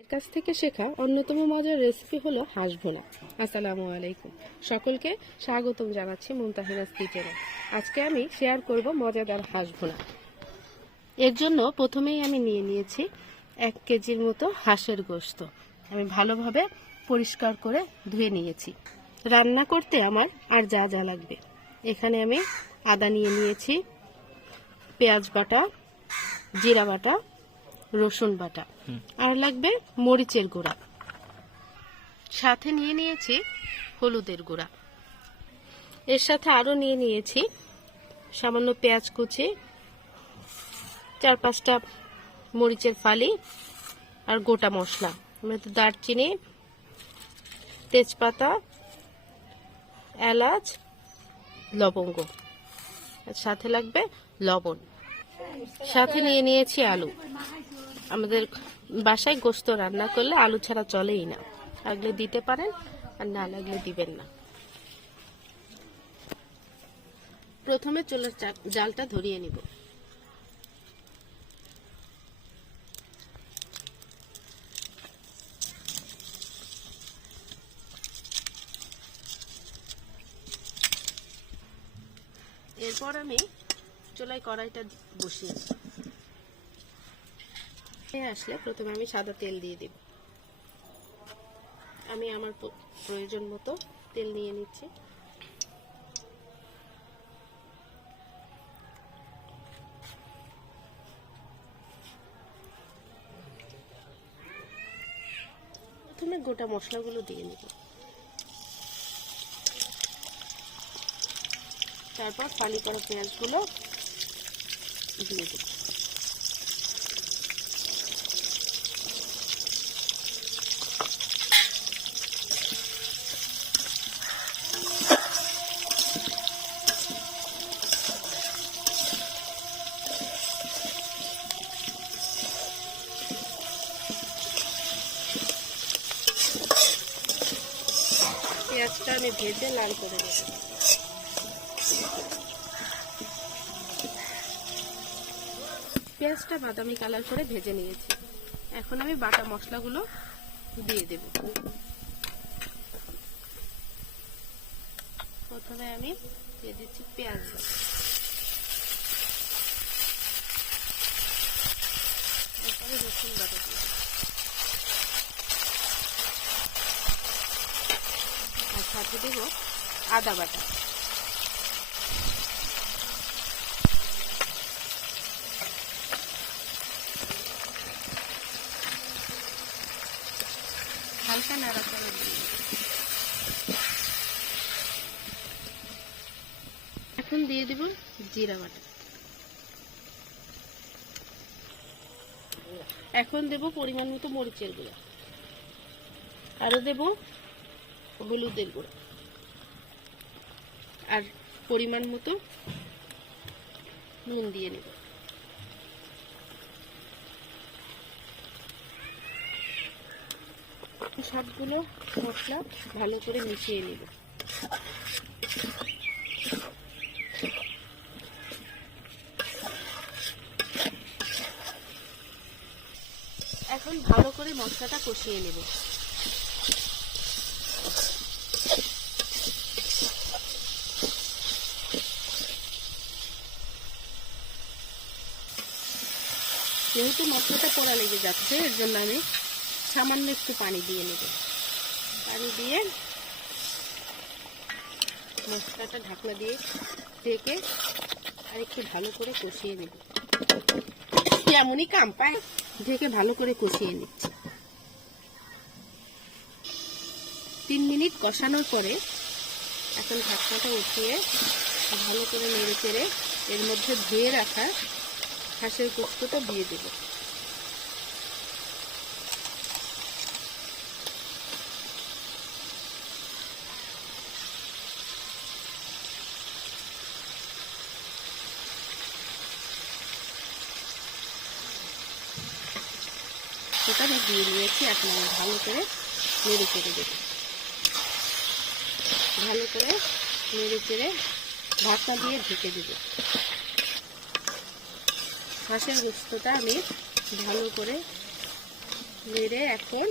এর কাছ থেকে শেখা অন্যতম মজার রেসিপি হলো হাঁস ভুনা। আসসালামু আলাইকুম, সকলকে স্বাগতম জানাচ্ছি মুনতাহিরাস কিচেনে। আজকে আমি শেয়ার করব মজাদার হাঁস ভুনা। এর জন্য প্রথমেই আমি নিয়ে নিয়েছি 1 কেজির মতো হাঁসের গোশত। আমি ভালোভাবে পরিষ্কার করে ধুয়ে নিয়েছি। রান্না করতে আমার আর যা যা লাগবে, এখানে আমি আদা নিয়ে নিয়েছি, পেঁয়াজ বাটা, জিরা বাটা, রসুন বাটা, আর লাগবে মরিচের গুঁড়া, সাথে নিয়ে নিয়েছি হলুদের গুঁড়া। এর সাথে আরো নিয়ে নিয়েছি সামান্য পেঁয়াজ কুচি, 4-5টা মরিচের ফালি, আর গোটা মশলা, দারচিনি, তেজপাতা, এলাচ, লবঙ্গ, সাথে লাগবে লবণ। সাথে নিয়ে নিয়েছি আলু। আমাদের বাসায় গোশত রান্না করলে আলু ছাড়া চলেই না, লাগলে দিতে পারেন আর না লাগলে দিবেন না। প্রথমে চুলার জালটা ধরিয়ে নিব। এরপর আমি চুলায় কড়াইটা বসিয়ে আসলে প্রথমে আমি সাদা তেল দিয়ে দেব। আমি আমার প্রয়োজন মতো তেল নিয়ে নিচ্ছি। প্রথমে গোটা মশলাগুলো দিয়ে নেব, তারপর ফালি করা পেঁয়াজগুলো দিয়ে দেব। পেঁয়াজটা আমি ভেজে লাল করে দেব। পেঁয়াজটা বাদামি কালার করে ভেজে নিয়েছি। এখন আমি বাটা মশলাগুলো দিয়ে দেব। প্রথমে আমি দিয়ে দিচ্ছি পেঁয়াজ বাটা, এরপরে রসুন বাটা দিয়ে, আর সাথে দেব আদা বাটা। হালকা নাড়াচাড়া দিয়ে এখন দিয়ে দেব জিরা বাটা। এখন দেব পরিমাণ মতো মরিচের গুঁড়া, আরো দেব হলুদের গুঁড়া, আর পরিমাণ মতো নুন দিয়ে নেব। সবগুলো মশলা ভালো করে মিশিয়ে নেব। এখন ভালো করে মশলাটা কষিয়ে নেব। যেহেতু মশলাটা পোড়া লেগে যাচ্ছে, এর জন্য আমি সামান্য একটু পানি দিয়ে নেব। পানি দিয়ে মশলাটা ঢাকনা দিয়ে ঢেকে আর একটু ভালো করে কষিয়ে নেব। এমনই কাম পায়, ঢেকে ভালো করে কষিয়ে নিচ্ছি। 3 মিনিট কষানোর পরে এখন ঢাকনাটা উঠিয়ে ভালো করে নেড়ে চেড়ে এর মধ্যে ধুয়ে রাখা হাঁসের গোশতটা দিয়ে দেব। সেটা আমি দিয়ে দিয়েছি। এখন আমি ভালো করে নেড়ে চেড়ে দেব। ভালো করে নেড়ে চেড়ে ঢাকনা দিয়ে ঢেকে দেব। হাঁসের গোশতটা আমি ভালো করে নেড়ে এখন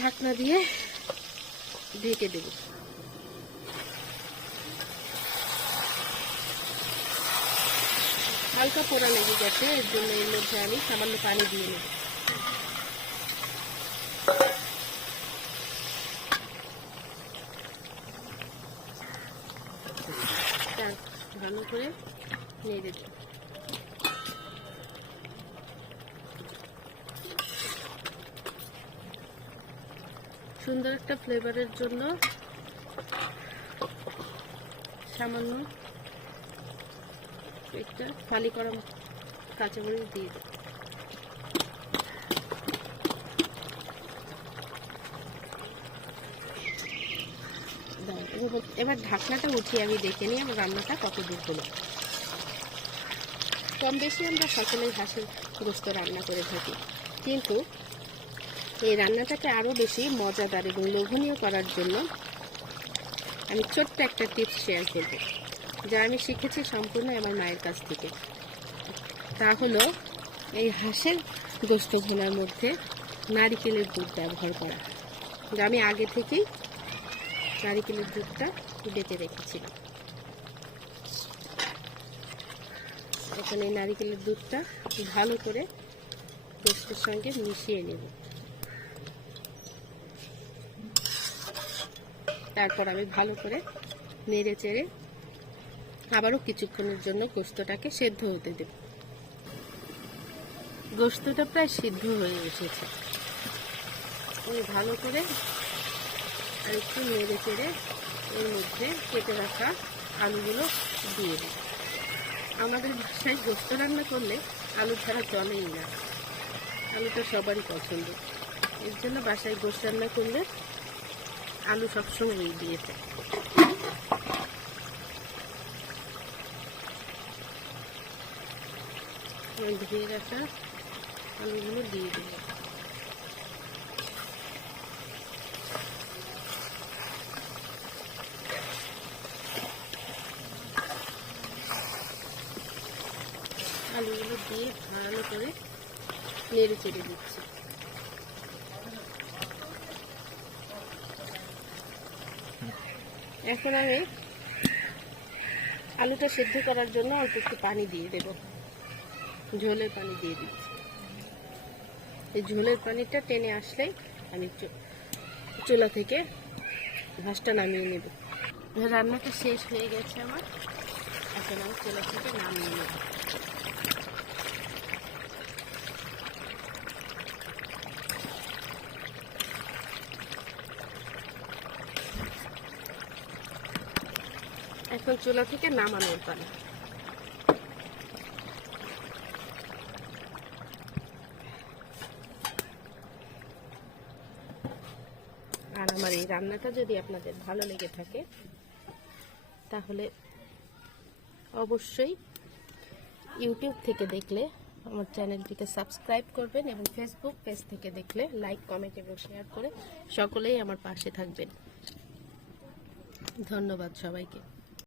ঢাকনা দিয়ে ঢেকে দেব। হালকা পোড়া লেগে গেছে, এর জন্য এর মধ্যে আমি সামান্য পানি দিয়ে নেব। ভালো করে নেড়ে দেব। সুন্দর একটা ফ্লেভারের জন্য সামান্য একটা ফালি করা কাঁচামরিচ দিয়ে দেব। এবার ঢাকনাটা উঠিয়ে আমি দেখে নিই আমার রান্নাটা কত দূর হলো। কম বেশি আমরা সকলেই হাঁসের গোস্ত রান্না করে থাকি, কিন্তু এই রান্নাটাকে আরও বেশি মজাদার এবং লোভনীয় করার জন্য আমি ছোট্ট একটা টিপস শেয়ার করব, যা আমি শিখেছি সম্পূর্ণ আমার মায়ের কাছ থেকে। তা হলো এই হাঁসের গোস্ত ভোনার মধ্যে নারিকেলের দুধ ব্যবহার করা, যা আমি আগে থেকেই নারিকেলের দুধটা বেটে রেখেছিলাম। এখন এই নারিকেলের দুধটা ভালো করে গোস্তের সঙ্গে মিশিয়ে নেব। তারপর আমি ভালো করে নেড়ে চেড়ে আবারও কিছুক্ষণের জন্য গোস্তটাকে সেদ্ধ হতে দেব। গোস্তটা প্রায় সিদ্ধ হয়ে এসেছে। আমি ভালো করে আর একটু নেড়ে চেড়ে এর মধ্যে কেটে রাখা আলুগুলো দিয়ে দিই। আমাদের বাসায় গোস্ত রান্না করলে আলু ছাড়া চলেই না, আলুটা সবারই পছন্দ। এর জন্য বাসায় গোস্ত রান্না করলে আলু সবসময় দিয়েছে। ধুয়ে রাখা আলুগুলো দিয়ে দেব। আলুগুলো দিয়ে ভালো করে নেড়ে চেড়ে দিচ্ছি। এখন আমি আলুটা সেদ্ধ করার জন্য অল্প একটু পানি দিয়ে দেব, ঝোলের পানি দিয়ে দিচ্ছি। এই ঝোলের পানিটা টেনে আসলেই আমি চুলা থেকে হাঁসটা নামিয়ে নেব। রান্নাটা শেষ হয়ে গেছে আমার, এখন আমি চুলা থেকে নামিয়ে নেব। এখন চুলা থেকে নামানোর পালা। আর আমার এই রান্নাটা যদি আপনাদের ভালো লেগে থাকে তাহলে অবশ্যই ইউটিউব থেকে দেখলে আমার চ্যানেলটিকে সাবস্ক্রাইব করবেন এবং ফেসবুক পেজ থেকে দেখলে লাইক, কমেন্ট এবং শেয়ার করে সকলেই আমার পাশে থাকবেন। ধন্যবাদ সবাইকে।